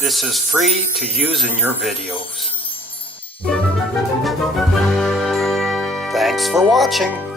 This is free to use in your videos. Thanks for watching.